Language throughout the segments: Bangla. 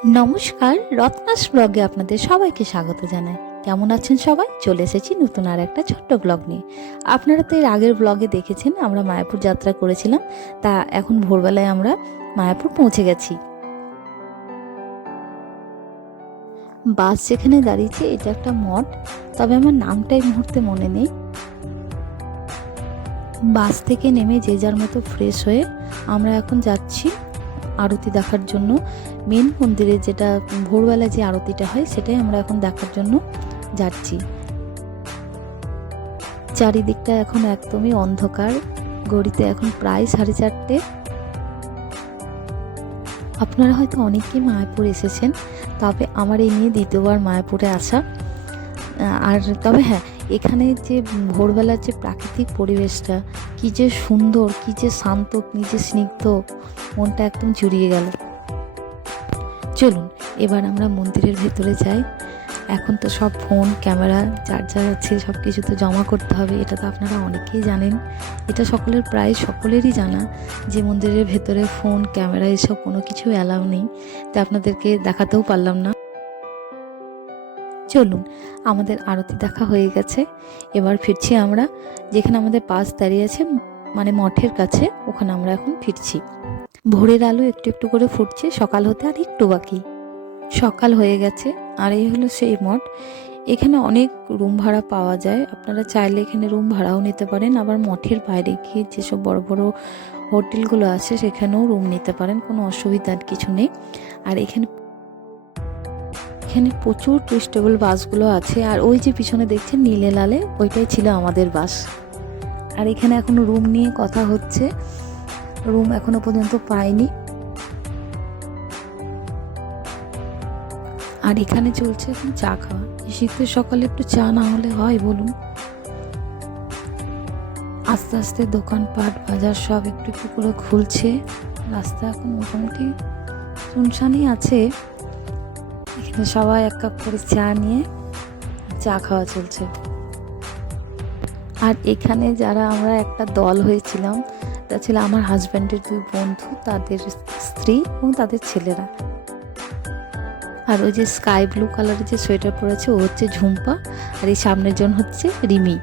নমস্কার, রত্নাস ব্লগে আপনাদের সবাইকে স্বাগত জানাই। কেমন আছেন সবাই? চলে এসেছি নতুন আর একটা ছোট্ট ব্লগ নিয়ে। আপনারা তো এর আগের ব্লগে দেখেছেন আমরা মায়াপুর যাত্রা করেছিলাম। তা এখন ভোরবেলায় আমরা মায়াপুর পৌঁছে গেছি। বাস যেখানে দাঁড়িয়েছে এটা একটা মঠ, তবে আমার নামটা এই মুহূর্তে মনে নেই। বাস থেকে নেমে যে যার মতো ফ্রেশ হয়ে আমরা এখন যাচ্ছি আরতি দেখার জন্য। মেন মন্দিরে যেটা ভোরবেলা যে আরতিটা হয় সেটাই আমরা এখন দেখার জন্য যাচ্ছি। চারিদিকটা এখন একদমই অন্ধকার, ঘড়িতে এখন প্রায় 4:30। আপনারা হয়তো অনেকেই মায়াপুর এসেছেন, তবে আমার এই নিয়ে দ্বিতীয়বার মায়াপুরে আসা। আর তবে হ্যাঁ, এখানে যে ভোরবেলার যে প্রাকৃতিক পরিবেশটা কি যে সুন্দর, কি যে শান্ত, কি যে স্নিগ্ধ, মনটা একদম জুড়িয়ে গেল। চলুন এবার আমরা মন্দিরের ভেতরে যাই। এখন তো সব ফোন ক্যামেরা যার যার আছে সব কিছু তো জমা করতে হবে, এটা তো আপনারা অনেকেই জানেন। এটা প্রায় সকলেরই জানা যে মন্দিরের ভেতরে ফোন ক্যামেরা এসব কোনো কিছু অ্যালাউ নেই, তা আপনাদেরকে দেখাতেও পারলাম না। চলুন, আমাদের আরতি দেখা হয়ে গেছে, এবার ফিরছি আমরা যেখানে আমাদের বাস দাঁড়িয়ে আছে, মানে মঠের কাছে, ওখানে আমরা এখন ফিরছি। ভোরের আলো একটু একটু করে ফুটছে, সকাল হতে আর একটু বাকি। সকাল হয়ে গেছে আর এই হলো সেই মঠ। এখানে অনেক রুম ভাড়া পাওয়া যায়, আপনারা চাইলে এখানে রুম ভাড়াও নিতে পারেন। আবার মঠের বাইরে গিয়ে যেসব বড় বড় হোটেলগুলো আছে সেখানেও রুম নিতে পারেন, কোনো অসুবিধার কিছু নেই। আর এখানে প্রচুর টুরিস্টেবল বাসগুলো আছে। আর ওই যে পিছনে দেখছেন নীলে লালে, ওইটাই ছিল আমাদের বাস। আর এখানে এখনো রুম নিয়ে কথা হচ্ছে, রুম এখনো পর্যন্ত পাইনি। আর এখানে চলছে এখন চা খাওয়া। শীতের সকালে একটু চা না হলে হয় বলুন? আস্তে আস্তে দোকানপাট বাজার সব একটু একটু করে খুলছে। রাস্তা এখন মোটামুটি শুনশানই আছে। এখানে সবাই এক কাপ করে চা নিয়ে চা খাওয়া চলছে। আর এখানে যারা আমরা একটা দল হয়েছিলাম, তা ছিল আমার হাজব্যান্ডের 2 বন্ধু, তাদের স্ত্রী এবং তাদের ছেলেরা। আর ওই যে স্কাই ব্লু কালারের যে সোয়েটার পরেছে ও হচ্ছে ঝুম্পা, আর এই সামনের জন হচ্ছে রিমি।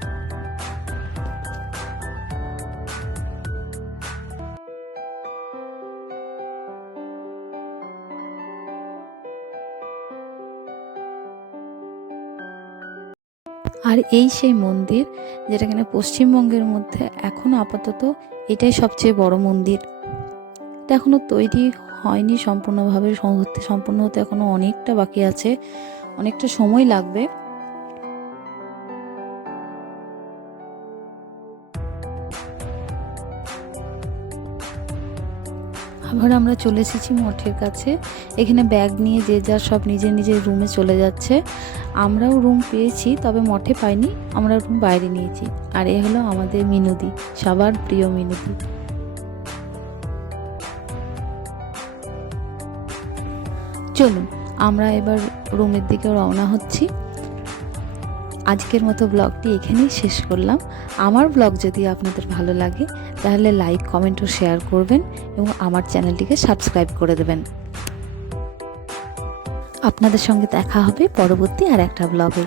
আর এই সেই মন্দির যেটা কিনা পশ্চিমবঙ্গের মধ্যে এখনো আপাতত এটাই সবচেয়ে বড় মন্দির। এটা এখনো তৈরি হয়নি সম্পূর্ণভাবে, সম্পূর্ণ হতে এখনো অনেকটা বাকি আছে, অনেকটা সময় লাগবে। আবার আমরা চলে এসেছি মঠের কাছে। এখানে ব্যাগ নিয়ে যে যার সব নিজের নিজের রুমে চলে যাচ্ছে। আমরাও রুম পেয়েছি, তবে মঠে পাইনি, আমরা রুম বাইরে নিয়েছি। আর এ হলো আমাদের মিনুদি, সবার প্রিয় মিনুদি। চলুন আমরা এবার রুমের দিকে রওনা হচ্ছি। আজকের মতো ব্লগটি এখানেই শেষ করলাম। আমার ব্লগ যদি আপনাদের ভালো লাগে তাহলে লাইক কমেন্ট ও শেয়ার করবেন এবং আমার চ্যানেলটিকে সাবস্ক্রাইব করে দেবেন। আপনাদের সঙ্গে দেখা হবে পরবর্তী আর একটা ব্লগে।